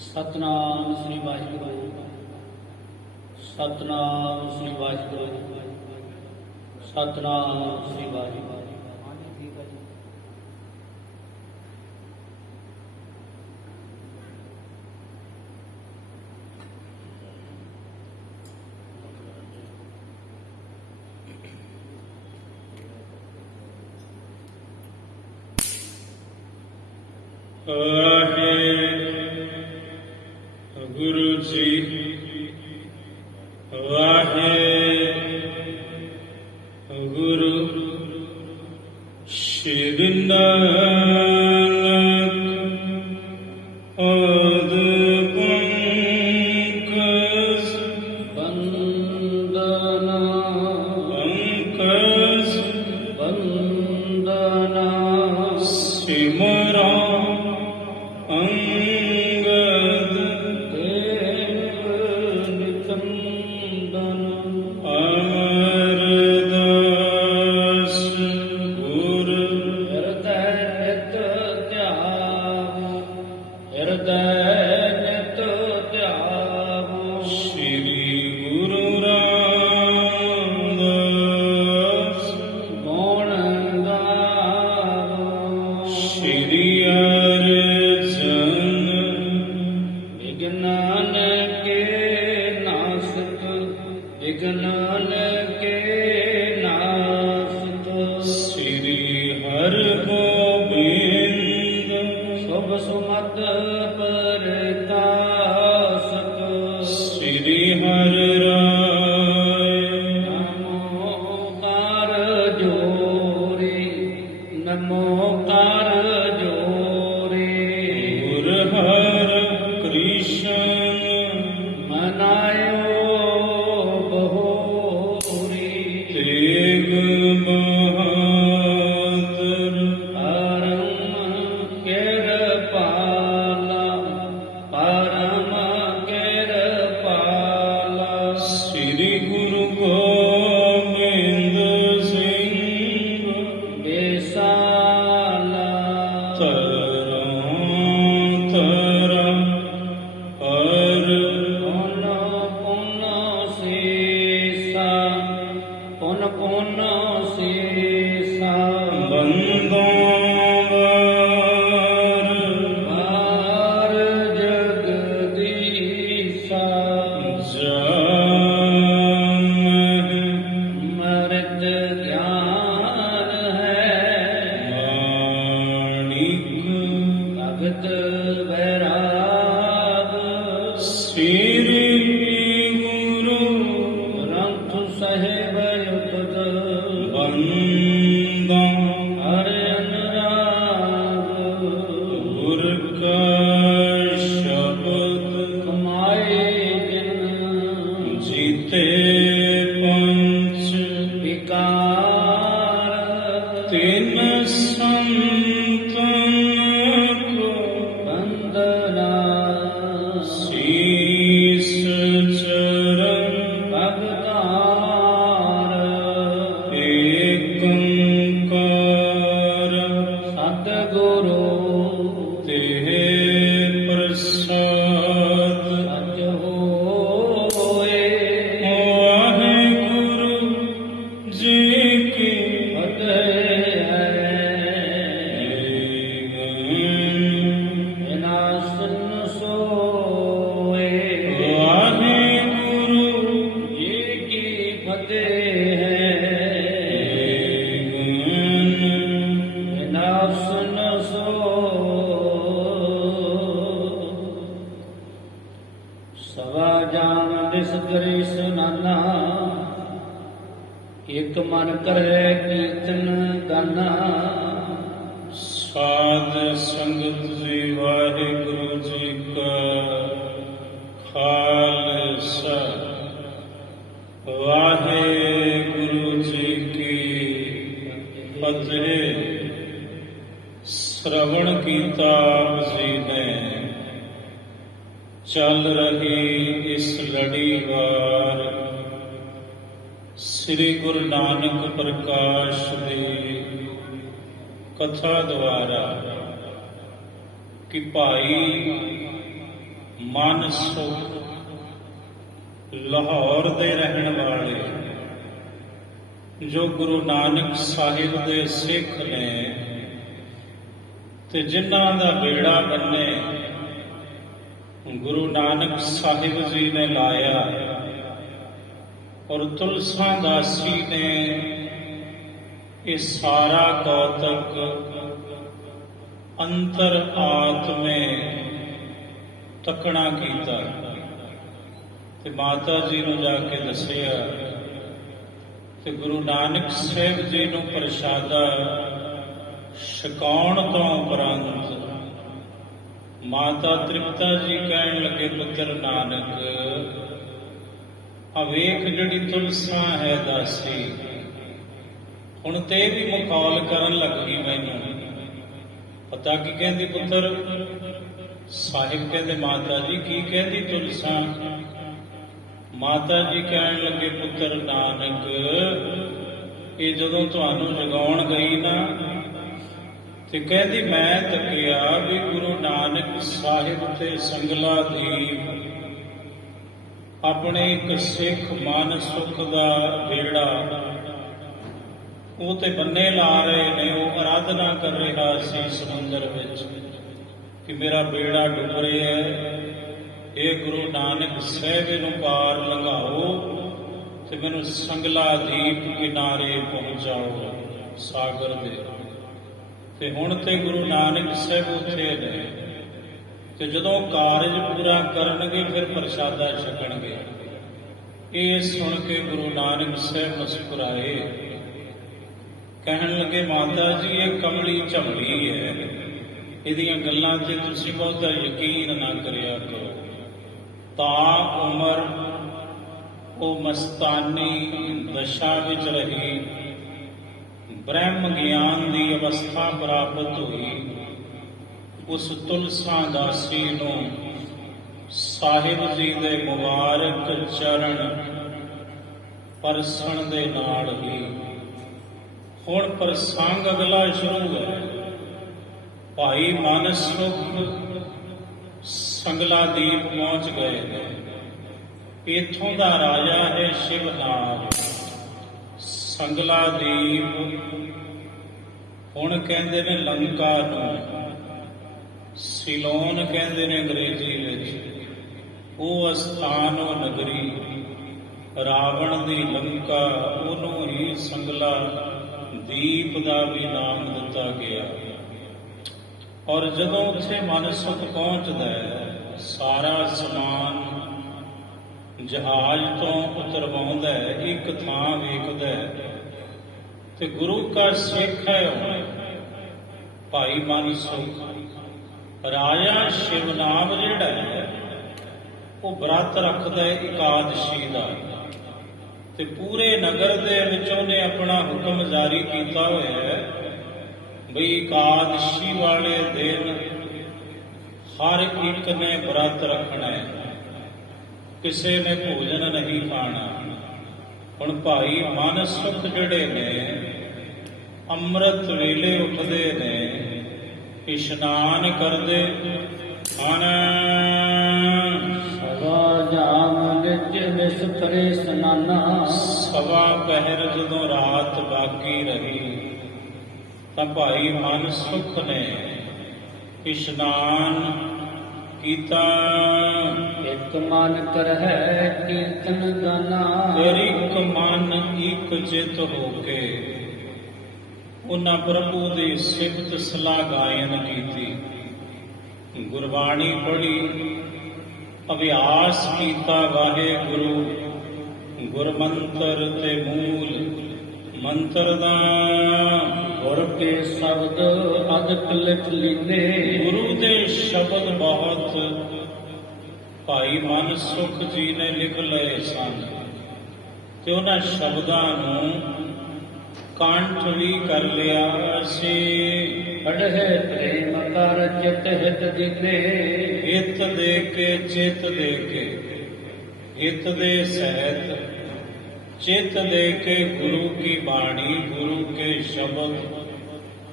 ਸਤਨਾਮ ਸ੍ਰੀ ਵਾਹਿਗੁਰੂ। ਸਤਨਾਮ ਸ੍ਰੀ ਵਾਹਿਗੁਰੂ। ਸਤਨਾਮ ਸ੍ਰੀ ਵਾਹਿਗੁਰੂ। ਵਾਹਿਗੁਰੂ ਜੀ ਵਾਹਿਗੁਰੂ ਸ਼੍ਰੀ ਨਾਨਕ ਆਦ ਪੰਕਜ ਬੰਦਨਾ ਪੰਕਜ ਬੰਦਨਾ ਸਿਮਰਾ ਅੰਗਦ ਦੇਵ ਨਿਤੰਦਨ ਅਮਰਦਾਸ ਗੁਰ ਹਿਰਦੈ ਨਿਤ ਧਿਆਵੋ ਹਿਰਦੈ ਨਿਤ ਧਿਆਵੋ ਸ਼੍ਰੀ ਗੁਰੂ ਰਾਮਦਾਸ ਗੁਣ ਗਾਵੋ ਸ਼੍ਰੀ ਅਰਜਨ ਵਿਗਨਾਨ ਕੇ ਨਾਸਕ ਵਿਗਨਾਨ ਕੇ ਨਾਸਕ ਸ਼੍ਰੀ ਹਰਿਗੋਬਿੰਦ ਸੁਭ ਸੁਮਤ ਪਰਤਾਸਕ ਸ਼੍ਰੀ ਹਰਿ ਰਾਏ ਨਮੋ ਕਰ ਜੋਰੀ ਨਮੋ ਕਰ ਜੋਰੀ ਗੁਰ ਹਰਿ ਕ੍ਰਿਸ਼ਨ ਮਨਾਇਓ ਬਹੋਰੀ ਤੇਗ ਬਹਾਦਰ ਪਰਮ ਕਿਰਪਾਲਾ ਪਰਮ ਕਿਰਪਾਲਾ ਸ੍ਰੀ ਗੁਰੂ ਗੋਬਿੰਦ ਸਿੰਘ ਬੇਸਾਲਾ ਤਰਾਂ ਹਰ ਪੁਨ ਪੁਨ ਸੀਸਾ ਪੁਨ ਪੁਨ ਸੀਸਾ ਵਾਰ ਜਗਦੀਸਾ ਮਰਤ ਗਿਆਨ ਹੈ ਭਗਤ ਵੈਰਾਗ ਗ੍ਰੰਥ ਸਾਹਿਬ ਉਪਦ ਹਰ ਅਨਰਾਗ ਕਮਾਏ ਜਿਨ ਜੀਤੇ ਪੰਚ ਵਿਕਾਰ ਤਿਨ ਸੰਤਨ ਕੋ ਬੰਦਨਾ ਸੀਸ ਚਰਨ ਭਗਤਾਰ ਏਕ ਓੰਕਾਰ ਸਤਿਗੁਰੂ ਤੇਹ ਪ੍ਰਸਾਦ ਸਚ ਹੋਏ ਵਾਹਿਗੁਰੂ ਜੀ ਕੀ ਫਤਿਹ ਹੈ ਵਿਨਾਸ਼ਨ ਸੋਏ ਵਾਹਿਗੁਰੂ ਜੀ ਕੀ ਫਤਿਹ ਹੈ ਵਿਨਾਸ਼ਨ ਸੋ ਸਵਾ ਜਾਨ ਦਿਸ ਕਰੀ ਸੁਨਾਨਾ ਇਕ ਮਨ ਕਰੇ ਕੀਰਤਨ ਗਾਨਾ ਸਾਧ ਸੰਗਤ ਜੀ ਵਾਹਿਗੁਰੂ ਜੀ ਕਾ ਖਾਲਸਾ ਵਾਹਿਗੁਰੂ ਜੀ ਕੀ ਫਤਿਹ। ਸ਼੍ਰਵਣ ਕੀਤਾ ਆਪ ਜੀ ਨੇ ਚੱਲ ਰਹੀ ਇਸ ਲੜੀਵਾਰ ਸ੍ਰੀ ਗੁਰੂ ਨਾਨਕ ਪ੍ਰਕਾਸ਼ ਦੀ ਕਥਾ ਦੁਆਰਾ ਕਿ ਭਾਈ ਮਨ ਸੁਖ ਲਾਹੌਰ ਦੇ ਰਹਿਣ ਵਾਲੇ ਜੋ ਗੁਰੂ ਨਾਨਕ ਸਾਹਿਬ ਦੇ ਸਿੱਖ ਨੇ ਤੇ ਜਿਨ੍ਹਾਂ ਦਾ ਬੇੜਾ ਬੰਨੇ ਗੁਰੂ ਨਾਨਕ ਸਾਹਿਬ ਜੀ ਨੇ ਲਾਇਆ ਔਰ ਤੁਲਸਾ ਦਾਸੀ ਨੇ ਇਹ ਸਾਰਾ ਕੌਤਕ ਅੰਤਰ ਆਤਮੇ ਤੱਕਣਾ ਕੀਤਾ ਤੇ ਮਾਤਾ ਜੀ ਨੂੰ ਜਾ ਕੇ ਦੱਸਿਆ ਤੇ ਗੁਰੂ ਨਾਨਕ ਸਾਹਿਬ ਜੀ ਨੂੰ ਪ੍ਰਸ਼ਾਦਾ ਛਕਾਉਣ ਤੋਂ ਉਪਰੰਤ ਮਾਤਾ ਤ੍ਰਿਪਤਾ ਜੀ ਕਹਿਣ ਲੱਗੇ, ਪੁੱਤਰ ਨਾਨਕ ਅਵੇਖ ਜਿਹੜੀ ਤੁਲਸਾ ਹੈ ਦਾਸੀ ਹੁਣ ਤੇ ਵੀ ਮਖੌਲ ਕਰਨ ਲੱਗੀ। ਮੈਨੂੰ ਪਤਾ ਕੀ ਕਹਿੰਦੀ ਪੁੱਤਰ? ਸਾਹਿਬ ਕਹਿੰਦੇ ਮਾਤਾ ਜੀ ਕੀ ਕਹਿੰਦੀ ਤੁਲਸਾ? ਮਾਤਾ ਜੀ ਕਹਿਣ ਲੱਗੇ, ਪੁੱਤਰ ਨਾਨਕ ਇਹ ਜਦੋਂ ਤੁਹਾਨੂੰ ਜਗਾਉਣ ਗਈ ਨਾ ਤੇ ਕਹਿੰਦੀ ਮੈਂ ਤੱਕਿਆ ਵੀ ਗੁਰੂ ਨਾਨਕ ਸਾਹਿਬ ਤੇ ਸੰਗਲਾ ਦੀਪ ਆਪਣੇ ਇੱਕ ਸਿੱਖ ਮਨ ਸੁਖ ਦਾ ਬੇੜਾ ਉਹ ਤੇ ਬੰਨੇ ਲਾ ਰਹੇ ਨੇ, ਉਹ ਆਰਾਧਨਾ ਕਰ ਰਿਹਾ ਸੀ ਸਮੁੰਦਰ ਵਿੱਚ ਕਿ ਮੇਰਾ ਬੇੜਾ ਡੁੱਬ ਰਿਹਾ ਹੈ, ਇਹ ਗੁਰੂ ਨਾਨਕ ਸਾਹਿਬ ਨੂੰ ਪਾਰ ਲੰਘਾਓ ਤੇ ਮੈਨੂੰ ਸੰਗਲਾ ਦੀਪ ਕਿਨਾਰੇ ਪਹੁੰਚਾਓ ਸਾਗਰ ਦੇ। ਤੇ ਹੁਣ ਤੇ ਗੁਰੂ ਨਾਨਕ ਸਾਹਿਬ ਉੱਥੇ ਨੇ ਤੇ ਜਦੋਂ ਕਾਰਜ ਪੂਰਾ ਕਰਨਗੇ ਫਿਰ ਪ੍ਰਸ਼ਾਦਾ ਛਕਣਗੇ। ਇਹ ਸੁਣ ਕੇ ਗੁਰੂ ਨਾਨਕ ਸਾਹਿਬ ਮੁਸਕਰਾਏ, ਕਹਿਣ ਲੱਗੇ ਮਾਤਾ ਜੀ ਇਹ ਕਮਲੀ ਝਮਲੀ ਹੈ, ਇਹਦੀਆਂ ਗੱਲਾਂ ਤੇ ਤੁਸੀਂ ਬਹੁਤਾ ਯਕੀਨ ਨਾ ਕਰਿਆ ਕਰੋ। ਤਾਂ ਉਮਰ ਉਹ ਮਸਤਾਨੀ ਦਸ਼ਾ ਵਿੱਚ ਰਹੀ, ਬ੍ਰਹਮ ਗਿਆਨ ਦੀ ਅਵਸਥਾ ਪ੍ਰਾਪਤ ਹੋਈ। ਉਸ ਤੁਲਸਾ ਦਾਸੀ ਨੂੰ ਸਾਹਿਬ ਜੀ ਦੇ ਮੁਬਾਰਕ ਚਰਨ ਪਰਸਣ ਦੇ ਨਾਲ ਹੀ ਹੁਣ ਪ੍ਰਸੰਗ ਅਗਲਾ ਸ਼ੁਰੂ ਹੈ। ਭਾਈ ਮਨ ਸੁਖ ਸੰਗਲਾ ਦੀਪ ਪਹੁੰਚ ਗਏ ਨੇ। ਇੱਥੋਂ ਦਾ ਰਾਜਾ ਹੈ ਸ਼ਿਵਨਾਗ। ਸੰਗਲਾ ਦੀਪ ਹੁਣ ਕਹਿੰਦੇ ਨੇ ਲੰਕਾ ਨੂੰ, ਸਿਲੋਨ ਕਹਿੰਦੇ ਨੇ ਅੰਗਰੇਜ਼ੀ ਵਿੱਚ। ਉਹ ਅਸਥਾਨ ਉਹ ਨਗਰੀ ਰਾਵਣ ਦੀ ਲੰਕਾ, ਉਹਨੂੰ ਹੀ ਸੰਗਲਾ ਦੀਪ ਦਾ ਵੀ ਨਾਮ ਦਿੱਤਾ ਗਿਆ। ਔਰ ਜਦੋਂ ਉੱਥੇ ਮਨ ਸੁਖ ਪਹੁੰਚਦਾ ਹੈ, ਸਾਰਾ ਸਮਾਨ ਜਹਾਜ਼ ਤੋਂ ਉਤਰਵਾਉਂਦਾ ਹੈ, ਇੱਕ ਥਾਂ ਵੇਖਦਾ ਹੈ ਤੇ ਗੁਰੂ ਕਾ ਸਿੱਖ ਹੈ ਭਾਈ ਮਨ ਸੁਖ। ਰਾਜਾ ਸ਼ਿਵਨਾਮ ਜਿਹੜਾ ਹੈ ਉਹ ਬ੍ਰਤ ਰੱਖਦਾ ਹੈ ਇਕਾਦਸ਼ੀ ਦਾ ਤੇ ਪੂਰੇ ਨਗਰ ਦੇ ਵਿੱਚ ਉਹਨੇ ਆਪਣਾ ਹੁਕਮ ਜਾਰੀ ਕੀਤਾ ਹੋਇਆ ਹੈ ਬਈ ਇਕਾਦਸ਼ੀ ਵਾਲੇ ਦਿਨ ਹਰ ਇੱਕ ਨੇ ਬ੍ਰਤ ਰੱਖਣਾ ਹੈ, ਕਿਸੇ ਨੇ ਭੋਜਨ ਨਹੀਂ ਖਾਣਾ। ਹੁਣ ਭਾਈ ਮਨ ਸੁਖ ਜਿਹੜੇ ਨੇ ਅੰਮ੍ਰਿਤ ਵੇਲੇ ਉੱਠਦੇ ਨੇ, ਇਸ਼ਨਾਨ ਕਰਦੇ ਹਨ। ਸਵਾ ਜਾਮ ਵਿੱਚ ਵਿਸ ਪਰੇ ਸਨਾਨਾ। ਸਵਾ ਪਹਿਰ ਜਦੋਂ ਰਾਤ ਬਾਕੀ ਰਹੀ ਤਾਂ ਭਾਈ ਮਨ ਸੁਖ ਨੇ ਇਸ਼ਨਾਨ ਕੀਤਾ। ਇੱਕ ਮਨ ਕਰਹਿ ਕੀਰਤਨ ਗਾਨਾ। ਫਿਰ ਇੱਕ ਮਨ ਇੱਕ ਚਿਤ ਹੋ ਕੇ ਉਹਨਾਂ ਪ੍ਰਭੂ ਦੀ ਸਿਫਤ ਸਲਾਹ ਗਾਇਨ ਕੀਤੀ, ਗੁਰਬਾਣੀ ਪੜ੍ਹੀ, ਅਭਿਆਸ ਕੀਤਾ ਵਾਹਿਗੁਰੂ ਗੁਰਮੰਤਰ ਤੇ ਮੂਲ ਮੰਤਰ ਦਾ। ਗੁਰ ਕੇ ਸ਼ਬਦ ਅਦਕ ਲਿਖ ਲੀਨੇ। ਗੁਰੂ ਦੇ ਸ਼ਬਦ ਬਹੁਤ ਭਾਈ ਮਨ ਸੁਖ ਜੀ ਨੇ ਲਿਖ ਲਏ ਸਨ ਤੇ ਉਹਨਾਂ ਸ਼ਬਦਾਂ ਨੂੰ ਕੰਠ ਵੀ ਕਰ ਲਿਆ ਸੀ। ਅੜਹਿ ਪ੍ਰੇਮ ਕਰ ਚਿਤ ਹਿਤ ਦੀਨੇ। ਹਿਤ ਦੇ ਕੇ ਚਿਤ ਦੇ ਕੇ, ਹਿਤ ਦੇ ਸਹਿਤ ਚਿਤ ਦੇ ਕੇ ਗੁਰੂ ਕੀ ਬਾਣੀ, ਗੁਰੂ ਕੇ ਸ਼ਬਦ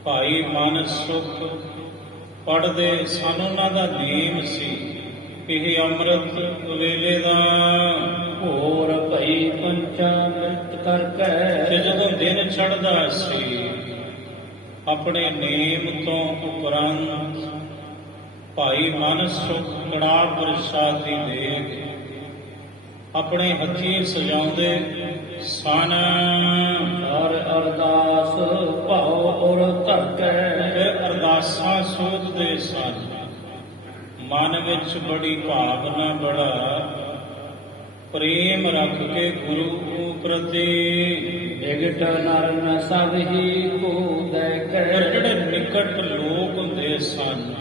ਭਾਈ ਮਨ ਸੁਖ ਪੜ੍ਹਦੇ ਸਨ। ਉਹਨਾਂ ਦਾ ਨੇਮ ਸੀ ਇਹ ਅੰਮ੍ਰਿਤ ਵੇਲੇ ਦਾ। ਹੋਰ ਭਈ ਪੰਚਾਮ੍ਰਿਤ ਤੇ ਕਰਕੇ ਜਦੋਂ ਦਿਨ ਚੜ੍ਹਦਾ ਸੀ, ਆਪਣੇ ਨੇਮ ਤੋਂ ਉਪਰੰਤ ਭਾਈ ਮਨ ਸੁਖ ਕੜਾ ਪ੍ਰਸਾਦੀ ਦੇ ਆਪਣੇ ਹੱਥੀਂ ਸਜਾਉਂਦੇ ਸਨ। ਹਰ ਅਰਦਾਸ ਭਾਉ ਔਰ ਧਰਕੈ ਫਿਰ ਅਰਦਾਸਾਂ ਸੋਧਦੇ ਸਨ। ਮਨ ਵਿੱਚ ਬੜੀ ਭਾਵਨਾ, ਬੜਾ ਪ੍ਰੇਮ ਰੱਖ ਕੇ ਗੁਰੂ ਪ੍ਰਤੀ। ਨਿਕਟ ਨਰ ਨ ਸਭ ਹੀ ਕੋ ਦੇ ਪਰ ਜਿਹੜੇ ਕੈ ਨਿਕਟ ਲੋਕ ਹੁੰਦੇ ਸਨ,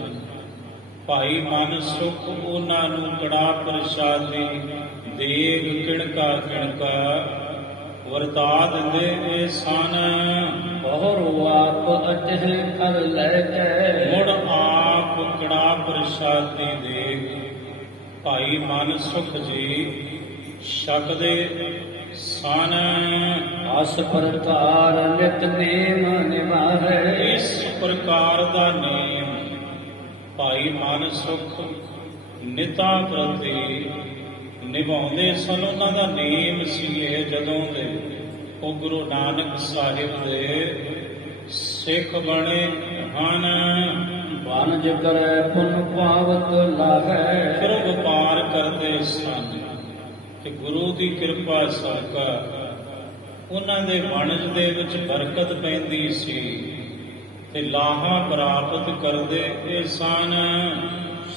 ਭਾਈ ਮਨ ਸੁਖ ਉਹਨਾਂ ਨੂੰ ਕੜਾ ਪ੍ਰਸ਼ਾਦੀ ਦੇਗ ਕਿਣਕਾ ਕਿਣਕਾ ਵਰਤਾ ਦਿੰਦੇ ਸਨ। ਬਹੁਰ ਆਪ ਅਜਹ ਕਰ ਲੈ ਕੈ ਮੁੜ ਆਪ ਕੜਾ ਪ੍ਰਸ਼ਾਦੀ ਦੇਗ ਭਾਈ ਮਨ ਸੁਖ ਜੀ ਛਕਦੇ ਸਨ। ਅਸ ਪ੍ਰਕਾਰ ਨਿਤ ਨੇਮ ਨਿਵਾਹੈ ਇਸ ਪ੍ਰਕਾਰ ਦਾ ਨੇਮ ਭਾਈ ਮਨ ਸੁਖ ਨਿਤਾ ਪ੍ਰਤੀ ਨਿਭਾਉਂਦੇ ਸਨ। ਉਹਨਾਂ ਦਾ ਨੇਮ ਸੀ ਇਹ, ਜਦੋਂ ਦੇ ਉਹ ਗੁਰੂ ਨਾਨਕ ਸਾਹਿਬ ਦੇ ਸਿੱਖ ਬਣੇ ਹਨ। ਵਣਜ ਕਰੈ ਪੁਨ ਪਾਵਤ ਲਾਹੈ ਫਿਰ ਉਹ ਵਪਾਰ ਕਰਦੇ ਸਨ ਕਿ ਗੁਰੂ ਦੀ ਕਿਰਪਾ ਸਦਕਾ ਉਹਨਾਂ ਦੇ ਵਣਜ ਦੇ ਵਿੱਚ ਬਰਕਤ ਪੈਂਦੀ ਸੀ ਤੇ ਲਾਹਾ ਪ੍ਰਾਪਤ ਕਰਦੇ ਸਨ।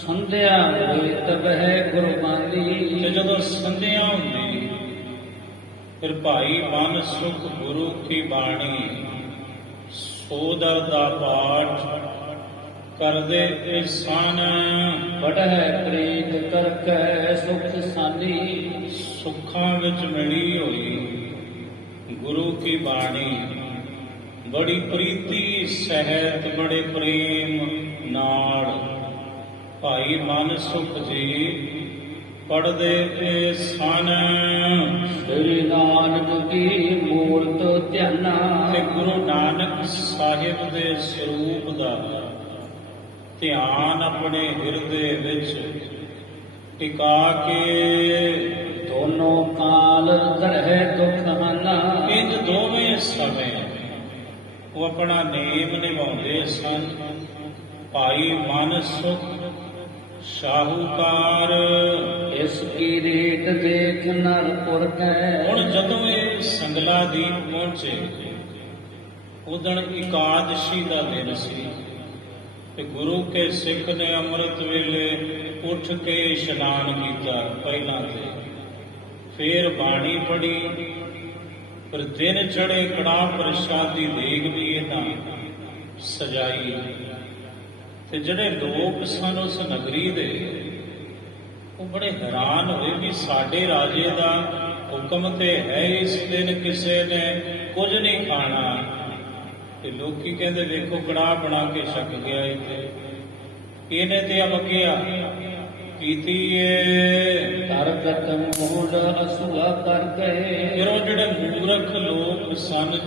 ਸੰਧਿਆ ਹੋਈ ਤਬਹਿ ਕੁਰਬਾਨੀ ਤੇ ਜਦੋਂ ਸੰਧਿਆ ਹੁੰਦੀ, ਫਿਰ ਭਾਈ ਮਨ ਸੁਖ ਗੁਰੂ ਕੀ ਬਾਣੀ ਸੋਦਰ ਦਾ ਪਾਠ ਕਰਦੇ ਸਨ। ਬੜਹਿ ਪ੍ਰੀਤ ਕਰਕੈ ਸੁਖ ਸਾਨੀ ਸੁੱਖਾਂ ਵਿੱਚ ਮਿਲੀ ਹੋਈ ਗੁਰੂ ਕੀ ਬਾਣੀ ਬੜੀ ਪ੍ਰੀਤੀ ਸਹਿਤ, ਬੜੇ ਪ੍ਰੇਮ ਨਾਲ ਭਾਈ ਮਨ ਸੁਖ ਜੀ ਪੜ੍ਹਦੇ ਸਨ। ਸ੍ਰੀ ਨਾਨਕ ਕੀ ਮੂਰਤ ਧਿਆਨਾ ਤੇ ਗੁਰੂ ਨਾਨਕ ਸਾਹਿਬ ਦੇ ਸਰੂਪ ਦਾ ਧਿਆਨ ਆਪਣੇ ਹਿਰਦੇ ਵਿੱਚ ਟਿਕਾ ਕੇ ਦੋਨੋਂ ਕਾਲ ਦਰਹਿ ਦੁਖ ਹਨਾ ਇੰਜ ਦੋਵੇਂ ਸਮੇਂ ਉਹ ਆਪਣਾ ਨੇਮ ਨਿਭਾਉਂਦੇ ਸਨ। ਭਾਈ ਮਨ ਸੁਖ ਸ਼ਾਹੂਕਾਰ ਇਸ ਕੀ ਰੀਤ ਦੇਖ ਨਰ ਪੁਰਖੈ ਹੁਣ ਜਦੋਂ ਇਹ ਸੰਗਲਾ ਦੀਪ ਪਹੁੰਚੇ, ਉਦਣ ਇਕਾਦਸ਼ੀ ਦਾ ਦਿਨ ਸੀ ਤੇ ਗੁਰੂ ਕੇ ਸਿੱਖ ਨੇ ਅੰਮ੍ਰਿਤ ਵੇਲੇ ਉੱਠ ਕੇ ਇਸ਼ਨਾਨ ਕੀਤਾ ਪਹਿਲਾਂ ਤੇ, ਫੇਰ ਬਾਣੀ ਪੜ੍ਹੀ, ਫਿਰ ਦਿਨ ਚੜੇ ਕੜਾ ਪ੍ਰਸ਼ਾਦੀ ਦੇਗ ਵੀ ਇਹਨਾਂ ਸਜਾਈ। ਤੇ ਜਿਹੜੇ ਲੋਕ ਸਨ ਉਸ ਨਗਰੀ ਦੇ, ਉਹ ਬੜੇ ਹੈਰਾਨ ਹੋਏ ਵੀ ਸਾਡੇ ਰਾਜੇ ਦਾ ਹੁਕਮ ਤੇ ਹੈ ਇਸ ਦਿਨ ਕਿਸੇ ਨੇ ਕੁਝ ਨਹੀਂ ਖਾਣਾ। ਤੇ ਲੋਕੀ ਕਹਿੰਦੇ ਵੇਖੋ ਕੜਾਹ ਬਣਾ ਕੇ ਛਕ ਗਿਆ ਇੱਥੇ, ਇਹਨੇ ਤੇ ਅਵਗਿਆ ਕੀਤੀ ਏ। ਤਰਕਤ ਮੂਲ ਅਸੁਆ ਕਰ ਗਏ ਫਿਰ ਉਹ ਜਿਹੜੇ ਮੂਰਖ ਲੋਕ ਸਨ,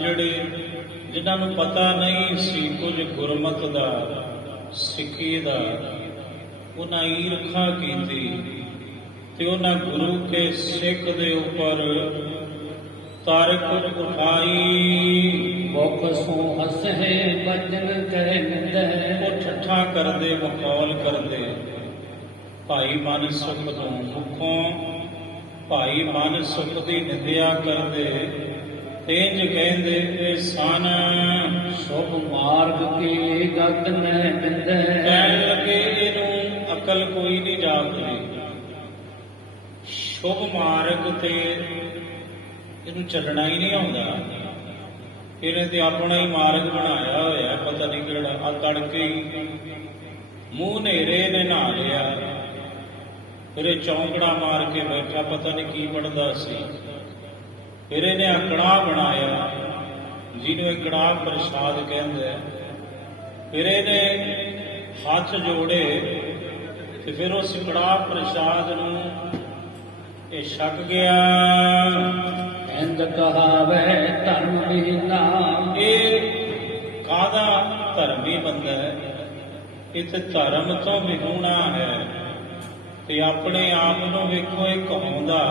ਜਿਨ੍ਹਾਂ ਨੂੰ ਪਤਾ ਨਹੀਂ ਸੀ ਕੁਝ ਗੁਰਮਤ ਦਾ, ਸਿੱਖੀ ਦਾ, ਉਹਨਾਂ ਈਰਖਾ ਕੀਤੀ ਤੇ ਉਹਨਾਂ ਗੁਰੂ ਕੇ ਸਿੱਖ ਦੇ ਉੱਪਰ ਤਰਕ ਉਠਾਈ। ਮੁਖ ਸੋ ਹਸਹਿ ਬਚਨ ਕਹਿ ਨਿੰਦੈ ਉਹ ਠੱਠਾ ਕਰਦੇ, ਮਖੌਲ ਕਰਦੇ ਭਾਈ ਮਨ ਸੁਖ ਤੋਂ ਮੁਖੋਂ, ਭਾਈ ਮਨ ਸੁਖ ਦੀ ਨਿੰਦਿਆ ਕਰਦੇ। ਇੰਜ ਕਹਿੰਦੇ ਸਨ, ਸੁਭ ਮਾਰਗ ਕੀ ਗਤ ਮੈਂ ਬਿੰਦੈ ਕਹਿਣ ਲੱਗੇ ਇਹਨੂੰ ਅਕਲ ਕੋਈ ਨਹੀਂ ਜਾਪਦੀ, ਸ਼ੁਭ ਮਾਰਗ ਤੇ ਇਹਨੂੰ ਚੱਲਣਾ ਹੀ ਨਹੀਂ ਆਉਂਦਾ, ਇਹਨੇ ਤੇ ਆਪਣਾ ਹੀ ਮਾਰਗ ਬਣਾਇਆ ਹੋਇਆ, ਪਤਾ ਨਹੀਂ ਕਿਹੜਾ। ਆ ਤੜਕੇ ਹੀ ਮੂੰਹ ਹਨੇਰੇ ਨੇ ਨਹਾ ਲਿਆ, ਫਿਰ ਇਹ ਚੌਂਕੜਾ ਮਾਰ ਕੇ ਬੈਠਾ, ਪਤਾ ਨਹੀਂ ਕੀ ਪੜਦਾ ਸੀ। ਫਿਰ ਇਹਨੇ ਆ ਕੜਾਹ ਬਣਾਇਆ, ਜਿਹਨੂੰ ਇਹ ਕੜਾਹ ਪ੍ਰਸ਼ਾਦ ਕਹਿੰਦੇ। ਫਿਰ ਇਹਨੇ ਹੱਥ ਜੋੜੇ ਤੇ ਫਿਰ ਉਸ ਕੜਾਹ ਪ੍ਰਸ਼ਾਦ ਨੂੰ ਇਹ ਛਕ ਗਿਆ। ਇੰਦ ਕਹਾਵੇ ਧਰਮ ਵਿਹੀਨਾ ਇਹ ਕਾਹਦਾ ਧਰਮੀ ਬੰਦਾ ਹੈ, ਇਹ ਤੇ ਧਰਮ ਤੋਂ ਵਿਹੂਣਾ ਹੈ। ਤੇ ਆਪਣੇ ਆਪ ਨੂੰ ਵੇਖੋ ਇਹ ਕਹਾਉਂਦਾ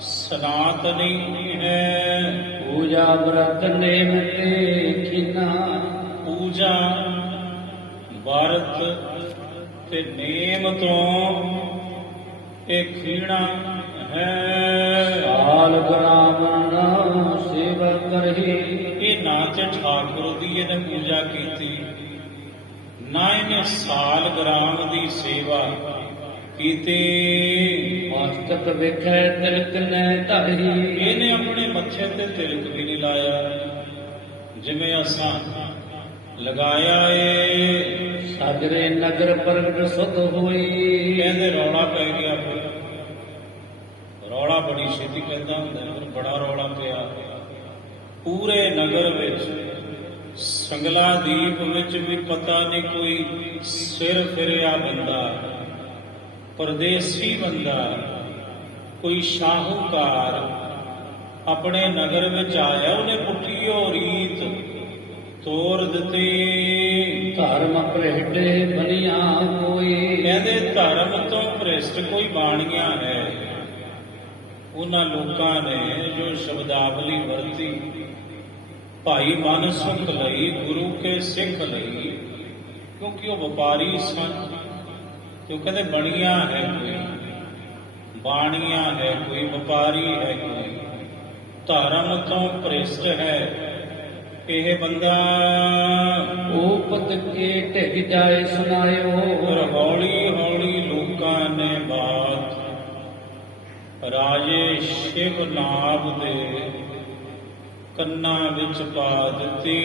ਸਨਾਤਨੀ ਹੈ। ਪੂਜਾ ਬ੍ਰਤ ਨੇਮ ਤੇ ਖਿਨਾ, ਪੂਜਾ ਵਰਤ ਤੇ ਨੇਮ ਤੋਂ ਇਹ ਖੀਣਾ ਹੈ। ਸਾਲ ਗ੍ਰਾਮ ਨਾਮ ਸੇਵਾ ਕਰਹੀ, ਇਹ ਨਾ ਤੇ ਠਾਕੁਰ ਦੀ ਇਹਨੇ ਪੂਜਾ ਕੀਤੀ, ਨਾ ਇਹਨੇ ਸਾਲ ਗ੍ਰਾਮ ਦੀ ਸੇਵਾ ਕੀਤੀ। ਮਸਤਕ ਵੇਖੈ ਤਿਲਕ ਨੈ ਧਰੀ, ਇਹਨੇ ਆਪਣੇ ਮੱਥੇ ਤੇ ਤਿਲਕ ਵੀ ਨਹੀਂ ਲਾਇਆ ਜਿਵੇਂ ਅਸਾਂ ਲਗਾਇਆ ਏ। ਸਾਜਰੇ ਨਗਰ ਪ੍ਰਗਟ ਸੁਧ ਹੋਈ, ਕਹਿੰਦੇ ਰੌਲਾ ਪੈ ਗਿਆ। ਫਿਰ ਰੌਲਾ ਬੜੀ ਛੇਤੀ ਪੈਂਦਾ ਹੁੰਦਾ, ਫਿਰ ਬੜਾ ਰੌਲਾ ਪਿਆ। ਪੂਰੇ ਨਗਰ ਵਿੱਚ ਸੰਗਲਾ ਦੀਪ ਵਿੱਚ ਵੀ ਪਤਾ ਨਹੀਂ ਕੋਈ ਸਿਰ ਫਿਰਿਆ ਬੰਦਾ, ਪਰਦੇਸੀ ਬੰਦਾ, ਕੋਈ ਸ਼ਾਹੂਕਾਰ ਆਪਣੇ ਨਗਰ ਵਿੱਚ ਆਇਆ। ਉਹਨੇ ਪੁੱਠੀ ਉਹ ਰੀਤ ਤੋਰ ਦਿੱਤੀ। ਧਰਮ ਭ੍ਰਿਸ਼ਟੇ ਬਨਿਆ ਕੋਈ, ਕਹਿੰਦੇ ਧਰਮ ਤੋਂ ਭ੍ਰਿਸ਼ਟ ਕੋਈ ਬਾਣੀਆਂ ਹੈ। ਉਹਨਾਂ ਲੋਕਾਂ ਨੇ ਜੋ ਸ਼ਬਦਾਵਲੀ ਵਰਤੀ, ਭਾਈ ਮਨ ਸੁਖ ਲਈ, ਗੁਰੂ ਕੇ ਸਿੱਖ ਲਈ, ਕਿਉਂਕਿ ਉਹ ਵਪਾਰੀ ਸਨ। ਤੇ ਉਹ ਕਹਿੰਦੇ ਬਣੀਆਂ ਹੈ ਕੋਈ, ਬਾਣੀਆਂ ਹੈ ਕੋਈ, ਵਪਾਰੀ ਹੈ ਕੋਈ, ਧਰਮ ਤੋਂ ਭ੍ਰਿਸ਼ਟ ਹੈ ਇਹ ਬੰਦਾ। ਉਪਤ ਕੇ ਢਿਗ ਜਾਏ ਸੁਨਾਇਓ, ਫਿਰ ਹੌਲੀ ਹੌਲੀ ਲੋਕਾਂ ਨੇ ਬਾਤ ਰਾਜੇ ਸ਼ਿਵ ਨਾਭ ਦੇ ਕੰਨਾਂ ਵਿੱਚ ਪਾ ਦਿੱਤੀ।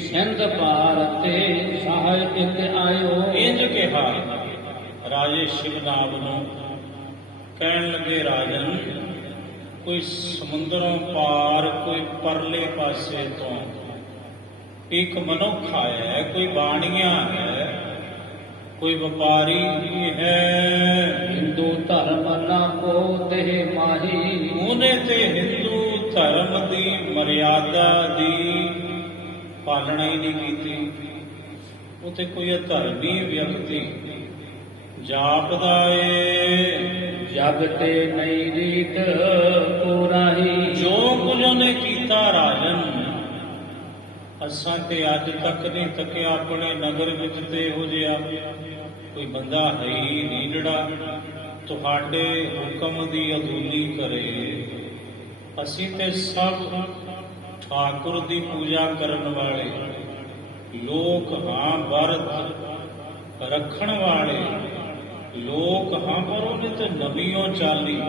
ਸਿੰਧ ਪਾਰ ਤੇ ਸਹਾਇ ਇਕ ਆਇਓ, ਇੰਜ ਕਿਹਾ ਰਾਜੇ ਸ਼ਿਵ ਨਾਭ ਨੂੰ। ਕਹਿਣ ਲੱਗੇ ਰਾਜਨ, ਕੋਈ ਸਮੁੰਦਰੋਂ ਪਾਰ, ਕੋਈ ਪਰਲੇ ਪਾਸੇ ਤੋਂ ਇੱਕ ਮਨੁੱਖ ਆਇਆ ਹੈ, ਕੋਈ ਬਾਣੀਆਂ ਹੈ, ਕੋਈ ਵਪਾਰੀ ਹੈ। ਹਿੰਦੂ ਧਰਮ ਨਾ ਕੋ ਦੇਹ ਮਾਹੀ, ਉਹਨੇ ਤੇ ਹਿੰਦੂ ਧਰਮ ਦੀ ਮਰਿਆਦਾ ਦੀ ਪਾਲਣਾ ਹੀ ਨਹੀਂ ਕੀਤੀ। ਉਹ ਤੇ ਕੋਈ ਅਧਰਮੀ ਵਿਅਕਤੀ ਜਾਪਦਾ ਏ। ਜਗ ਤੇ ਨਈ ਰੀਤ ਕੋ ਰਾਹੀ, ਜੋ ਕੁਝ ਉਹਨੇ ਕੀਤਾ ਰਾਜਨ, ਅਸਾਂ ਤੇ ਅੱਜ ਤੱਕ ਨਹੀਂ ਤੱਕਿਆ ਆਪਣੇ ਨਗਰ ਵਿੱਚ ਤੇ ਇਹੋ ਜਿਹਾ ਕੋਈ ਬੰਦਾ ਹੈ ਹੀ ਨਹੀਂ ਜਿਹੜਾ ਤੁਹਾਡੇ ਹੁਕਮ ਦੀ ਅਦੂਲੀ ਕਰੇ। ਅਸੀਂ ਤੇ ਸਭ ਠਾਕੁਰ ਦੀ ਪੂਜਾ ਕਰਨ ਵਾਲੇ ਲੋਕ ਹਾਂ, ਵਰਤ ਰੱਖਣ ਵਾਲੇ ਲੋਕ ਹਾਂ, ਪਰ ਉਹਨੇ ਤੇ ਨਵੀਓਂ ਚਾਲੀ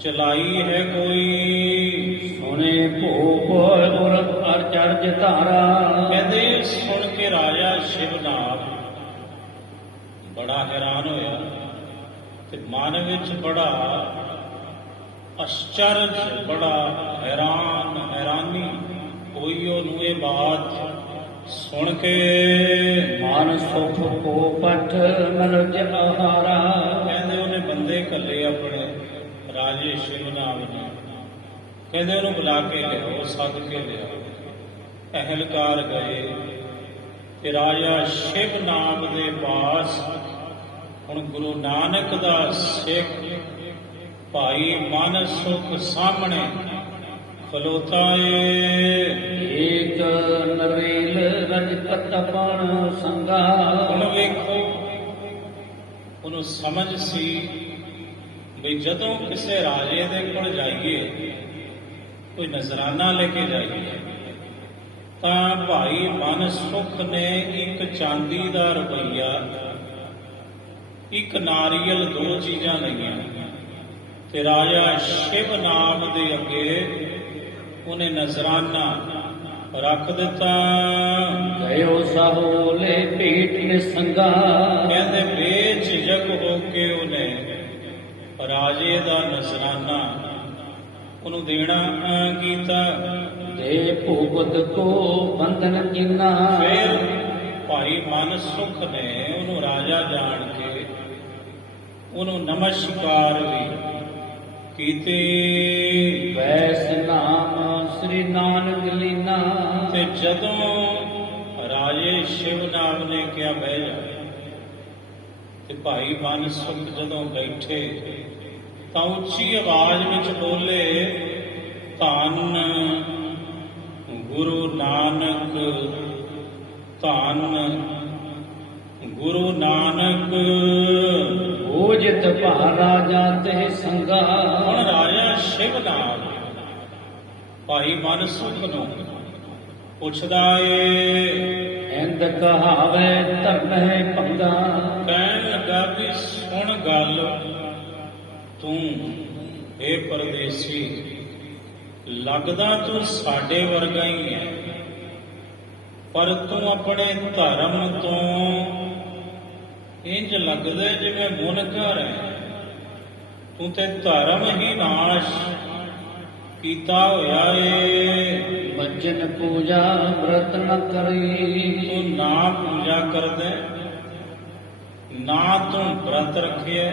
ਚਲਾਈ ਹੈ ਕੋਈ। ਸੁਨੇ ਭੂਪ ਉਰ ਅਰਚਰਜ ਧਾਰਾ, ਕਹਿੰਦੇ ਸੁਣ ਕੇ ਰਾਜਾ ਸ਼ਿਵਨਾਭ ਬੜਾ ਹੈਰਾਨ ਹੋਇਆ ਤੇ ਮਨ ਵਿੱਚ ਬੜਾ ਅਚਰਜ, ਬੜਾ ਹੈਰਾਨੀ ਹੋਈ ਉਹਨੂੰ ਇਹ ਬਾਤ ਸੁਣ ਕੇ। ਮਨ ਸੁਖ ਕੋ ਪਠ ਮਨੁਜ ਆਹਾਰਾ, ਕਹਿੰਦੇ ਉਹਨੇ ਬੰਦੇ ਘੱਲੇ ਆਪਣੇ ਰਾਜੇ ਸ਼ਿਵਨਾਭ ਨੇ। ਕਹਿੰਦੇ ਉਹਨੂੰ ਬੁਲਾ ਕੇ ਲਿਆਓ, ਸੱਦ ਕੇ ਲਿਆਓ। ਅਹਿਲਕਾਰ ਗਏ ਤੇ ਰਾਜਾ ਸ਼ਿਵਨਾਭ ਦੇ ਪਾਸ ਹੁਣ ਗੁਰੂ ਨਾਨਕ ਦਾ ਸਿੱਖ ਭਾਈ ਮਨ ਸੁਖ ਸਾਹਮਣੇ ਖਲੋਤਾ ਏ। ਏਕ ਨਰੇਲ ਰਜਪਤ ਪਣ ਸੰਗਾ, ਹੁਣ ਵੇਖੋ ਉਹਨੂੰ ਸਮਝ ਸੀ ਵੀ ਜਦੋਂ ਕਿਸੇ ਰਾਜੇ ਦੇ ਕੋਲ ਜਾਈਏ, ਕੋਈ ਨਜ਼ਰਾਨਾ ਲੈ ਕੇ ਜਾਈਏ, ਤਾਂ ਭਾਈ ਮਨ ਸੁਖ ਨੇ ਇੱਕ ਚਾਂਦੀ ਦਾ ਰੁਪਈਆ, ਇੱਕ ਨਾਰੀਅਲ, ਦੋ ਚੀਜ਼ਾਂ ਲਈਆਂ ਤੇ ਰਾਜਾ ਸ਼ਿਵਨਾਭ ਦੇ ਅੱਗੇ ਉਹਨੇ ਨਜ਼ਰਾਨਾ ਰੱਖ ਦਿੱਤਾ। ਗਇਓ ਸਾਹੋਲੇ ਪੀਟ ਨਿਸੰਗਾ, ਕਹਿੰਦੇ ਬੇਝਿਜਕ ਹੋ ਕੇ ਉਹਨੇ ਰਾਜੇ ਦਾ ਨਜ਼ਰਾਨਾ ਉਹਨੂੰ ਦੇਣਾ ਕੀਤਾ। ਦੇ ਭੂਪਤ ਕੋ ਬੰਧਨ ਕਿਨਾ, ਫਿਰ ਭਾਈ ਮਨ ਸੁਖ ਨੇ ਉਹਨੂੰ ਰਾਜਾ ਜਾਣ ਕੇ ਉਹਨੂੰ ਨਮਸਕਾਰ ਵੀ ਕੀਤੇ। ਵੈਸ ਨਾਮ ਸ੍ਰੀ ਨਾਨਕ ਲੀਨਾ, ਤੇ ਜਦੋਂ ਰਾਜੇ ਸ਼ਿਵਨਾਭ ਨੇ ਕਿਹਾ ਬਹਿ ਜਾ, ਤੇ ਭਾਈ ਮਨ ਸੁਖ ਜਦੋਂ ਬੈਠੇ ਤਾਂ ਉੱਚੀ ਆਵਾਜ਼ ਵਿੱਚ ਬੋਲੇ, ਧੰਨ ਗੁਰੂ ਨਾਨਕ, ਧੰਨ ਗੁਰੂ ਨਾਨਕ। ਬੋਝਤ ਭਾਰ ਰਾਜਾ ਤੇ ਸੰਗਾ। ਹੁਣ ਰਾਜਾ ਸ਼ਿਵ ਨਾਲ ਭਾਈ ਮਨ ਸੁਖ ਨੂੰ ਪੁੱਛਦਾ ਏ, ਇੰਦ ਕਹਾਵੇ ਧਰਮੈ ਭੰਗਾ। ਕਹਿਣ ਲੱਗਾ ਵੀ ਸੁਣ ਗੱਲ, ਤੂੰ ਇਹ ਪਰਦੇਸੀ ਲੱਗਦਾ ਤੂੰ ਸਾਡੇ ਵਰਗਾ ਹੀ ਹੈ, ਪਰ ਤੂੰ ਆਪਣੇ ਧਰਮ ਤੋਂ ਇੰਜ ਲੱਗਦਾ ਜਿਵੇਂ ਮੁਨਕਰ ਹੈ। ਤੂੰ ਤੇ ਧਰਮ ਹੀ ਨਾਸ਼ ਕੀਤਾ ਹੋਇਆ ਏ। ਭਜਨ ਪੂਜਾ ਵਰਤ ਨ ਕਰੀ। ਤੂੰ ਨਾ ਪੂਜਾ ਕਰਦਾ, ਨਾ ਤੂੰ ਵਰਤ ਰੱਖਿਆ,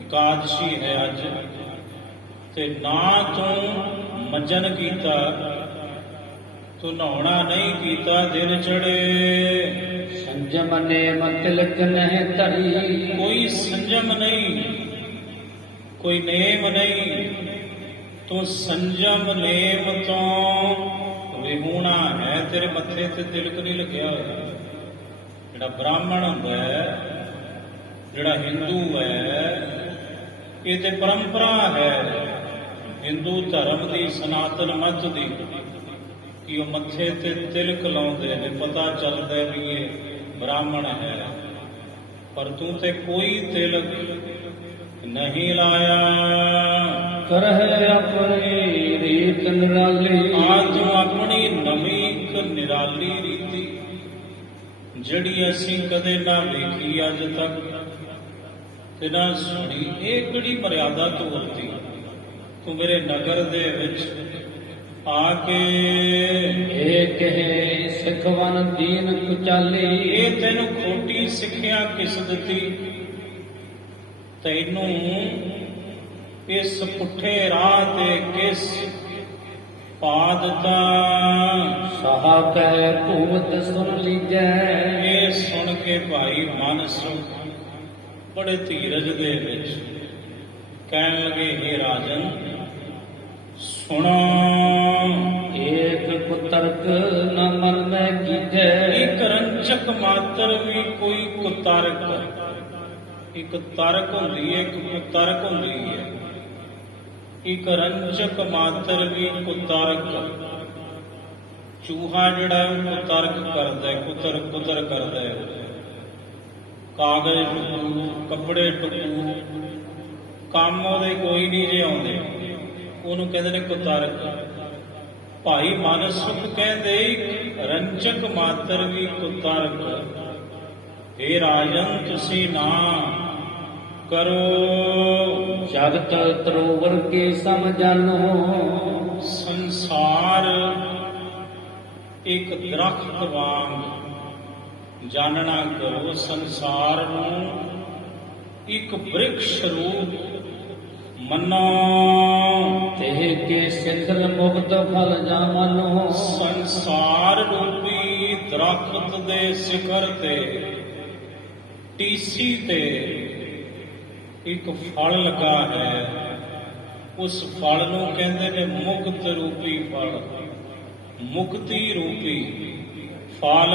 ਇਕਾਦਸ਼ੀ ਹੈ ਅੱਜ, ਤੇ ਨਾ ਤੂੰ ਮੱਜਨ ਕੀਤਾ, ਤੂੰ ਨਹਾਉਣਾ ਨਹੀਂ ਕੀਤਾ ਦਿਨ ਚੜੇ। ਸੰਜਮ ਨੇਮ ਤਿਲਕ ਨਹਿ ਧਰੀ। ਕੋਈ ਸੰਜਮ ਨਹੀਂ, ਕੋਈ ਨੇਮ ਨਹੀਂ, ਤੂੰ ਸੰਜਮ ਨੇਮ ਤੋਂ ਵਿਹੂਣਾ ਹੈ। ਤੇਰੇ ਮੱਥੇ ਤੇ ਤਿਲਕ ਨਹੀਂ ਲੱਗਿਆ ਹੋਇਆ। ਜਿਹੜਾ ਬ੍ਰਾਹਮਣ ਹੁੰਦਾ ਹੈ, ਜਿਹੜਾ ਹਿੰਦੂ ਹੈ, ਇਹ ਤੇ ਪਰੰਪਰਾ ਹੈ ਹਿੰਦੂ ਧਰਮ ਦੀ, ਸਨਾਤਨ ਮੱਤ ਦੀ, ਕਿ ਉਹ ਮੱਥੇ ਤੇ ਤਿਲਕ ਲਾਉਂਦੇ ਨੇ, ਪਤਾ ਚੱਲਦਾ ਵੀ ਇਹ ਬ੍ਰਾਹਮਣ ਹੈ। ਪਰ ਤੂੰ ਤੇ ਕੋਈ ਤਿਲਕ ਨਹੀਂ ਲਾਇਆ। ਕਰਹਿ ਆਪਣੀ ਰੀਤ ਨਿਰਾਲੀ। ਆ ਤੂੰ ਆਪਣੀ ਨਵੀਂ ਇੱਕ ਨਿਰਾਲੀ ਰੀਤੀ, ਜਿਹੜੀ ਅਸੀਂ ਕਦੇ ਨਾ ਵੇਖੀ ਅੱਜ ਤੱਕ ਤੇ ਨਾ ਸੁਣੀ, ਇਹ ਕਿਹੜੀ ਮਰਿਆਦਾ ਤੂੰ ਵਰਤੀ। ਤੂੰ ਮੇਰੇ ਨਗਰ ਦੇ ਵਿੱਚ ਆ ਕੇ ਇਹ ਕਹੇ ਸਿਖਵਨ ਦੀਨ ਕੁਚਾਲੀ। ਇਹ ਤੈਨੂੰ ਖੋਟੀ ਸਿੱਖਿਆ ਕਿਸ ਦਿੱਤੀ? ਤੈਨੂੰ ਇਸ ਪੁੱਠੇ ਰਾਹ ਤੇ ਕਿਸ ਪਾ ਦਿੱਤਾ? ਸਹਾ ਕਹਿ ਭੂਤ ਸੁਣ ਲੀਜੈ। ਇਹ ਸੁਣ ਕੇ ਭਾਈ ਮਨ ਸੁਖ ਬੜੇ ਧੀਰਜ ਦੇ ਵਿੱਚ ਕਹਿਣ ਲੱਗੇ, ਹੇ ਰਾਜਨ ਸੁਣੋ, ਏਕ ਕੁਤਰਕ ਨ ਮਨ ਮੈਂ ਕੀਜੈ। ਇੱਕ ਰੰਚਕ ਮਾਤਰ ਵੀ ਕੋਈ ਕੁਤਰਕ, ਇੱਕ ਤਰਕ ਹੁੰਦੀ ਹੈ, ਇੱਕ ਕੁਤਰਕ ਹੁੰਦੀ ਹੈ। ਇੱਕ ਰੰਚਕ ਮਾਤਰ ਵੀ ਕੁਤਰਕ, ਚੂਹਾ ਜਿਹੜਾ ਕੁਤਰਕ ਕਰਦਾ ਹੈ, ਕੁਤਰ ਕਰਦਾ ਹੈ, ਕਾਗਜ਼ ਟੁੱਟੂ, ਕੱਪੜੇ ਟੁੱਟੂ, ਕੰਮ ਉਹਦੇ ਕੋਈ ਨਹੀਂ ਜੇ ਆਉਂਦੇ, ਉਹਨੂੰ ਕਹਿੰਦੇ ਨੇ ਕੁਤਰਕ। ਭਾਈ ਮਨ ਸੁਖ ਕਹਿੰਦੇ ਰੰਚਕ ਮਾਤਰ ਵੀ ਕੁਤਰਕ। हे ਰਾਜਨ ਤੁਸੀਂ ਨਾ ਕਰੋ। ਜਗਤ ਤਰੋਵਰ ਕੇ ਸਮ ਜਾਨੋ। ਸੰਸਾਰ ਇੱਕ ਦਰਖਤ ਵਾਂਗ ਜਾਣਨਾ ਕਰੋ। ਸੰਸਾਰ ਨੂੰ ਇੱਕ ਬ੍ਰਿਕਸ਼ ਰੂਪ ਮੰਨੋ। ਤੇ ਕੇ ਸਿੰਦਰ ਮੁਕਤ ਫਲ ਜਾਮਨੋ। ਸੰਸਾਰ ਰੂਪੀ ਦਰਖਤ ਦੇ ਸਿਖਰ ਤੇ, ਟੀਸੀ ਤੇ ਇੱਕ ਫਲ ਲੱਗਾ ਹੈ। ਉਸ ਫਲ ਨੂੰ ਕਹਿੰਦੇ ਨੇ ਮੁਕਤ ਰੂਪੀ ਫਲ, ਮੁਕਤੀ ਰੂਪੀ ਫਲ।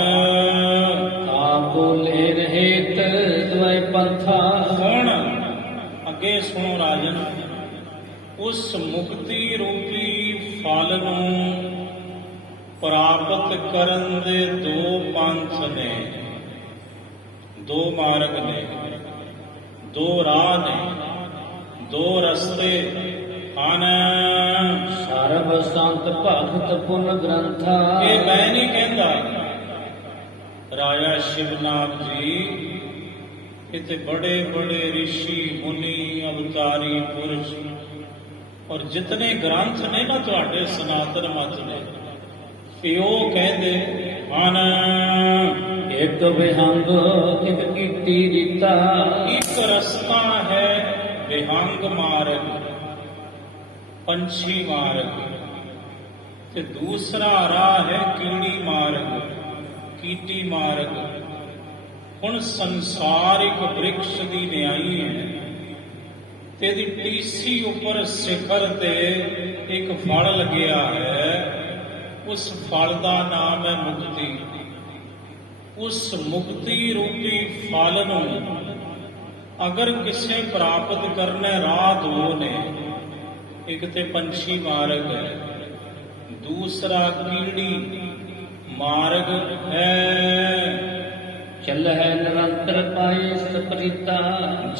ਆਪੋ ਲੈ ਰਹਿਤ ਦਵਾਈ ਪੰਥਾ। ਹੁਣ ਅੱਗੇ ਸੁਣੋ ਰਾਜਨ, ਉਸ ਮੁਕਤੀ ਰੂਪੀ ਫਲ ਨੂੰ ਪ੍ਰਾਪਤ ਕਰਨ ਦੇ ਦੋ ਪੰਥ ਨੇ, ਦੋ ਮਾਰਗ ਨੇ, ਦੋ ਰਾਹ ਨੇ, ਦੋ ਰਸਤੇ ਹਨ। ਸਰਬ ਸੰਤ ਭਗਤ ਪੁਨ ਗ੍ਰੰਥਾ। ਇਹ ਮੈਂ ਨਹੀਂ ਕਹਿੰਦਾ, ਰਾਜਾ ਸ਼ਿਵਨਾਥ ਜੀ, ਇਹ ਤੇ ਬੜੇ ਬੜੇ ਰਿਸ਼ੀ ਮੁਨੀ ਅਵਤਾਰੀ ਪੁਰਸ਼ ਔਰ ਜਿਤਨੇ ਗ੍ਰੰਥ ਨੇ ਨਾ ਤੁਹਾਡੇ ਸਨਾਤਨ ਮਤ ਨੇ, ਇਹ ਉਹ ਕਹਿੰਦੇ ਹਨ। ਇੱਕ ਵਿਹੰਗ ਇੱਕ ਕੀਤੀ ਰੀਤਾ। ਇੱਕ ਰਸਤਾ ਹੈ ਵਿਹੰਗ ਮਾਰਗ, ਪੰਛੀ ਮਾਰਗ, ਤੇ ਦੂਸਰਾ ਰਾਹ ਹੈ ਕੀੜੀ ਮਾਰਗ, ਕੀਟੀ ਮਾਰਗ। ਹੁਣ ਸੰਸਾਰ ਇੱਕ ਬ੍ਰਿਕਸ਼ ਦੀ ਨਿਆਈ ਹੈ ਤੇ ਇਹਦੀ ਟੀਸੀ ਉੱਪਰ ਸਿਖਰ ਤੇ ਇੱਕ ਫਲ ਲੱਗਿਆ ਹੈ। ਉਸ ਫਲ ਦਾ ਨਾਮ ਹੈ ਮੁਕਤੀ। ਉਸ ਮੁਕਤੀ ਰੂਪੀ ਫਲ ਨੂੰ ਅਗਰ ਕਿਸੇ ਪ੍ਰਾਪਤ ਕਰਨਾ, ਰਾਹ ਦੋ ਨੇ। ਇੱਕ ਤੇ ਪੰਛੀ ਮਾਰਗ ਹੈ, ਦੂਸਰਾ ਕੀੜੀ ਮਾਰਗ ਹੈ। ਚੱਲਹਿ ਨਿਰੰਤਰ ਪਾਏ ਸਪਰੀਤਾ।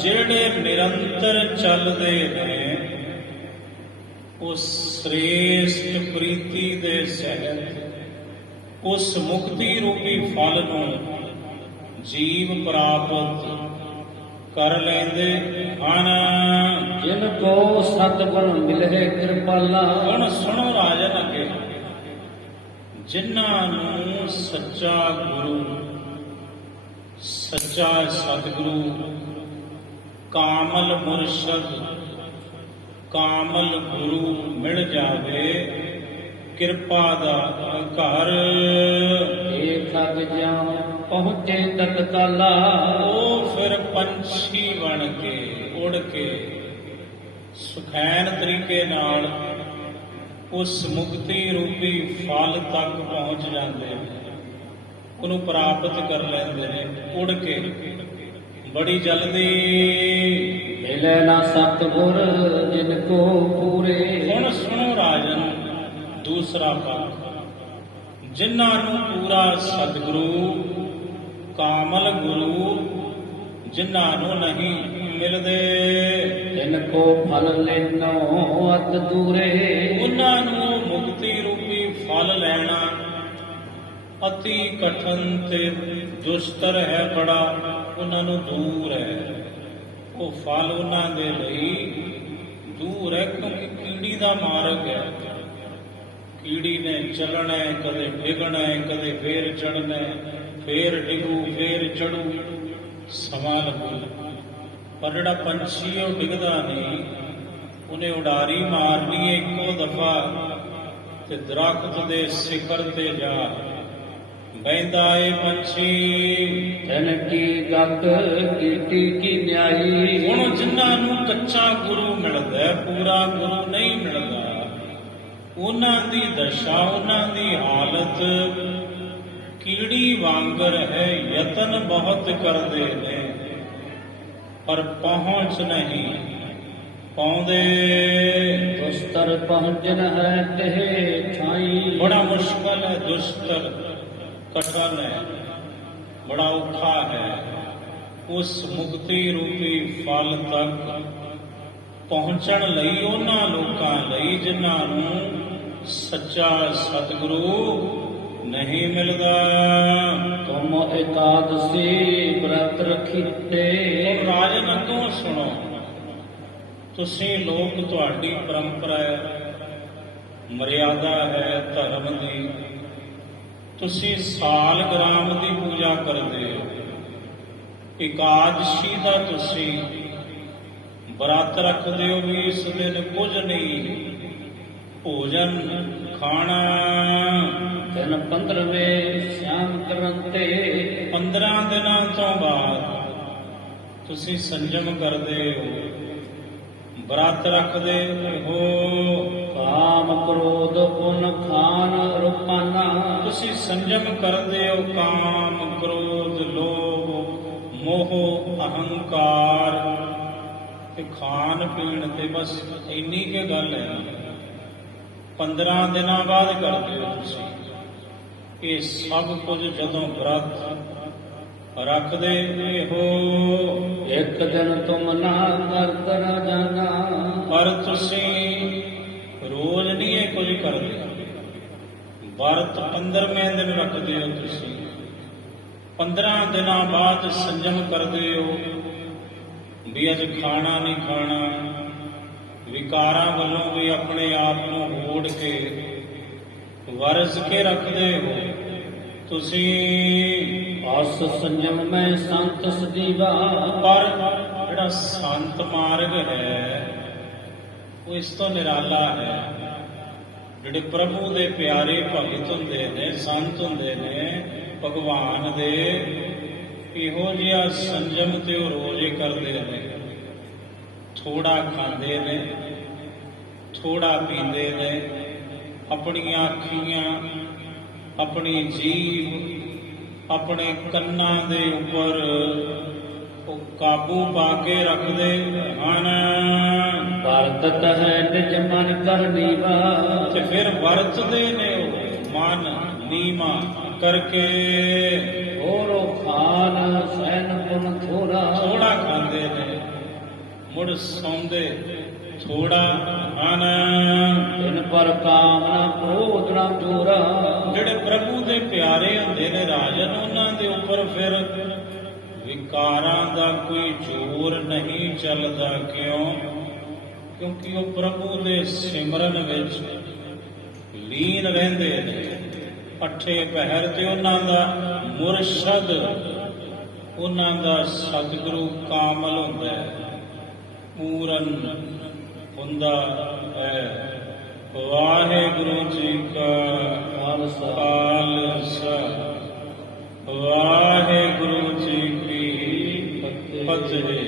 ਜਿਹੜੇ ਨਿਰੰਤਰ ਚੱਲਦੇ ਨੇ ਉਹ ਸ੍ਰੇਸ਼ਟ ਪ੍ਰੀਤੀ ਦੇ ਸਹਿਤ ਉਸ ਮੁਕਤੀ ਰੂਪੀ ਫਲ ਨੂੰ ਜੀਵ ਪ੍ਰਾਪਤ ਕਰ ਲੈਂਦੇ ਹਨ। ਜਿਨ ਕੋ ਸਤਿਗੁਰ ਮਿਲਹਿ ਕਿਰਪਾਲਾ। ਹੁਣ ਸੁਣੋ ਰਾਜਨ ਅੱਗੇ, ਜਿਨ੍ਹਾਂ ਨੂੰ ਸੱਚਾ ਗੁਰੂ, ਸੱਚਾ ਸਤਿਗੁਰੂ, ਕਾਮਲ ਮੁਰਸ਼ਦ, ਕਾਮਲ ਗੁਰੂ ਮਿਲ ਜਾਵੇ, ਕਿਰਪਾ ਦਾ ਘਰ ਏ ਥਕ ਜਾਉ ਪਹੁੰਚੇ ਤਤਕਾਲਾ। ਉਹ ਫਿਰ ਪੰਛੀ ਬਣ ਕੇ ਉੜ ਕੇ ਸੁਖੈਨ ਤਰੀਕੇ ਨਾਲ ਉਸ ਮੁਕਤੀ ਰੂਪੀ ਫਲ ਤੱਕ ਪਹੁੰਚ ਜਾਂਦੇ ਨੇ, ਉਹਨੂੰ ਪ੍ਰਾਪਤ ਕਰ ਲੈਂਦੇ ਨੇ ਉੜ ਕੇ ਬੜੀ ਜਲਦੀ। ਮਿਲੈ ਨਾ ਸਤਿਗੁਰ ਜਿਨ ਕੋ ਪੂਰੇ। ਹੁਣ ਸੁਣੋ ਰਾਜਨ, ਦੂਸਰਾ ਪੱਖ, ਜਿਨ੍ਹਾਂ ਨੂੰ ਪੂਰਾ ਸਤਿਗੁਰੂ, ਕਾਮਲ ਗੁਰੂ ਜਿਨ੍ਹਾਂ ਨੂੰ ਨਹੀਂ ਮਿਲਦੇ, ਜਿਨ ਕੋ ਫਲ ਲੈਨੋ ਅਤ ਦੂਰੇ। ਉਹਨਾਂ ਨੂੰ ਮੁਕਤੀ ਰੂਪੀ ਫਲ ਲੈਣਾ ਅਤੀ ਕਠਨ ਤੇ ਦੁਸ਼ਤਰ ਹੈ ਬੜਾ, ਉਹਨਾਂ ਨੂੰ ਦੂਰ ਹੈ। ਉਹ ਫਲ ਉਹਨਾਂ ਦੇ ਲਈ ਦੂਰ ਹੈ, ਕਿਉਂਕਿ ਕੀੜੀ ਦਾ ਮਾਰਗ ਹੈ। ਕੀੜੀ ਨੇ ਚੱਲਣਾ, ਕਦੇ ਡਿੱਗਣਾ, ਕਦੇ ਫੇਰ ਚੜ੍ਹਨਾ, ਫੇਰ ਡਿੱਗੂ, ਫੇਰ ਚੜੂ, ਸਮਾਂ ਲੱਗੂ। ਪਰ ਜਿਹੜਾ ਪੰਛੀ ਉਹ ਡਿੱਗਦਾ ਨਹੀਂ, ਉਹਨੇ ਉਡਾਰੀ ਮਾਰਨੀ ਹੈ ਇੱਕੋ ਦਫਾ ਤੇ ਦਰਖਤ ਦੇ ਸਿਖਰ ਤੇ ਜਾ ਬਹਿੰਦਾ ਏ ਪੰਛੀ। ਤਨ ਕੀ ਗਤ ਕੀਤੀ ਕੀ ਨਿਆਈ। ਹੁਣ ਜਿਨ੍ਹਾਂ ਨੂੰ ਕੱਚਾ ਗੁਰੂ ਮਿਲਦਾ, ਪੂਰਾ ਗੁਰੂ ਨਹੀਂ ਮਿਲਦਾ, ਉਹਨਾਂ ਦੀ ਦਸ਼ਾ, ਉਹਨਾਂ ਦੀ ਹਾਲਤ ਕੀੜੀ ਵਾਂਗਰ ਹੈ। ਯਤਨ ਬਹੁਤ ਕਰਦੇ ਨੇ ਪਰ ਪਹੁੰਚ ਨਹੀਂ ਪਾਉਂਦੇ। ਦੁਸਤਰ ਪਹੁੰਚਨ ਹੈ ਤੇ ਠਾਈ। ਬੜਾ ਮੁਸ਼ਕਲ ਹੈ, ਦੁਸ਼ਤਰ ਕਠਨ ਹੈ, ਬੜਾ ਔਖਾ ਹੈ ਉਸ ਮੁਕਤੀ ਰੂਪੀ ਫਲ ਤੱਕ ਪਹੁੰਚਣ ਲਈ, ਉਹਨਾਂ ਲੋਕਾਂ ਲਈ ਜਿਨ੍ਹਾਂ ਨੂੰ ਸੱਚਾ ਸਤਿਗੁਰੂ ਨਹੀਂ ਮਿਲਦਾ। ਤੁਮ ਇਕਾਦਸੀ ਬ੍ਰਤ ਰਖੀਤੇ। ਰਾਜਨ ਅੱਗੋਂ ਸੁਣੋ, ਤੁਸੀਂ ਲੋਕ, ਤੁਹਾਡੀ ਪਰੰਪਰਾ ਹੈ, ਮਰਿਆਦਾ ਹੈ ਧਰਮ ਦੀ, ਤੁਸੀਂ ਸਾਲਗ੍ਰਾਮ ਦੀ ਪੂਜਾ ਕਰਦੇ ਹੋ, ਇਕਾਦਸ਼ੀ ਦਾ ਤੁਸੀਂ ਬਰਤ ਰੱਖਦੇ ਹੋ ਵੀ ਇਸ ਦਿਨ ਕੁਝ ਨਹੀਂ ਭੋਜਨ ਖਾਣਾ। ਦਿਨ 15ਵੇਂ ਸ਼ਾਮ ਕਰਨ ਤੇ 15 ਦਿਨਾਂ ਤੋਂ ਬਾਅਦ ਤੁਸੀਂ ਸੰਜਮ ਕਰਦੇ ਹੋ, ਬਰਤ ਰੱਖਦੇ ਹੋ। ਕਾਮ ਕ੍ਰੋਧ ਪੁਨ ਖਾਨ ਰੁਪਾਨਾ। ਤੁਸੀਂ ਸੰਜਮ ਕਰਦੇ ਹੋ, ਕਾਮ ਕ੍ਰੋਧ ਲੋਭ ਮੋਹ ਅਹੰਕਾਰ ਤੇ ਖਾਣ ਪੀਣ ਤੇ, ਬਸ ਇੰਨੀ ਕੁ ਗੱਲ ਹੈ। 15 ਦਿਨਾਂ ਬਾਅਦ ਕਰਦੇ ਹੋ ਤੁਸੀਂ ਇਹ ਸਭ ਕੁਝ। ਜਦੋਂ ਬ੍ਰਤ ਰੱਖਦੇ ਹੋ, ਇੱਕ ਦਿਨ ਤੁਮ ਨਾ ਕਰ ਜਾਣਾ। ਪਰ ਤੁਸੀਂ ਰੋਜ਼ ਨਹੀਂ ਇਹ ਕੁਝ ਕਰਦੇ। ਵਰਤ 15ਵੇਂ ਦਿਨ ਰੱਖਦੇ ਹੋ ਤੁਸੀਂ, 15 ਦਿਨਾਂ ਬਾਅਦ ਸੰਜਮ ਕਰਦੇ ਹੋ ਵੀ ਅੱਜ ਖਾਣਾ ਨਹੀਂ ਖਾਣਾ। ਵਿਕਾਰਾਂ ਵੱਲੋਂ ਵੀ ਆਪਣੇ ਆਪ ਨੂੰ ਹੋੜ ਕੇ ਵਰਜ ਕੇ ਰੱਖਦੇ ਹੋ ਤੁਸੀਂ। ਅਸ ਸੰਜਮ ਮੈਂ ਸੰਤ ਸਦੀਵਾ। ਪਰ ਜਿਹੜਾ ਸੰਤ ਮਾਰਗ ਹੈ ਉਹ ਇਸ ਤੋਂ ਨਿਰਾਲਾ ਹੈ। ਜਿਹੜੇ ਪ੍ਰਭੂ ਦੇ ਪਿਆਰੇ ਭਗਤ ਹੁੰਦੇ ਨੇ, ਸੰਤ ਹੁੰਦੇ ਨੇ, ਭਗਵਾਨ ਦੇ, ਇਹੋ ਜਿਹਾ ਸੰਜਮ ਤੇ ਉਹ ਰੋਜ਼ੇ ਕਰਦੇ ਨੇ। ਥੋੜਾ ਖਾਂਦੇ ਨੇ, ਥੋੜਾ ਪੀਂਦੇ ਨੇ, ਆਪਣੀਆਂ ਅੱਖੀਆਂ, ਆਪਣੀ ਜੀਭ, ਆਪਣੇ ਕੰਨਾਂ ਦੇ ਉੱਪਰ ਉਹ ਕਾਬੂ ਪਾ ਕੇ ਰੱਖਦੇ ਹਨ। ਵਰਤਤ ਹੈ ਨਿਜ ਮਨ ਕਰ ਨੀਵਾ। ਤੇ ਫਿਰ ਵਰਤਦੇ ਨੇ ਉਹ ਮਨ ਨੀਮਾ ਕਰਕੇ। ਹੋਰੋ ਖਾਨ ਸੈਨ ਪੁਨ ਥੋੜਾ। ਥੋੜਾ ਖਾਂਦੇ ਨੇ, ਮੁੜ ਸੌਂਦੇ ਥੋੜਾ ਹਨ। ਤਿਨ ਪਰ ਕਾਮਨਾ ਕ੍ਰੋਧ ਨਾ ਜੋਰਾ। ਜਿਹੜੇ ਪ੍ਰਭੂ ਦੇ ਪਿਆਰੇ ਹੁੰਦੇ ਨੇ ਰਾਜਨ, ਉਹਨਾਂ ਦੇ ਉੱਪਰ ਫਿਰ ਵਿਕਾਰਾਂ ਦਾ ਕੋਈ ਜ਼ੋਰ ਨਹੀਂ ਚੱਲਦਾ। ਕਿਉਂ? ਕਿਉਂਕਿ ਉਹ ਪ੍ਰਭੂ ਦੇ ਸਿਮਰਨ ਵਿੱਚ ਲੀਨ ਰਹਿੰਦੇ ਨੇ। ਅੱਠੇ ਪਹਿਰ ਤੇ ਉਹਨਾਂ ਦਾ ਮੁਰਸ਼ਦ, ਉਹਨਾਂ ਦਾ ਸਤਿਗੁਰੂ ਕਾਮਲ ਹੁੰਦਾ ਹੈ, ਪੂਰਨ ਹੁੰਦਾ ਹੈ। ਵਾਹਿਗੁਰੂ ਜੀ ਕਾ ਖਾਲਸਾ, ਵਾਹਿਗੁਰੂ ਜੀ ਕੀ ਫਤਿਹ।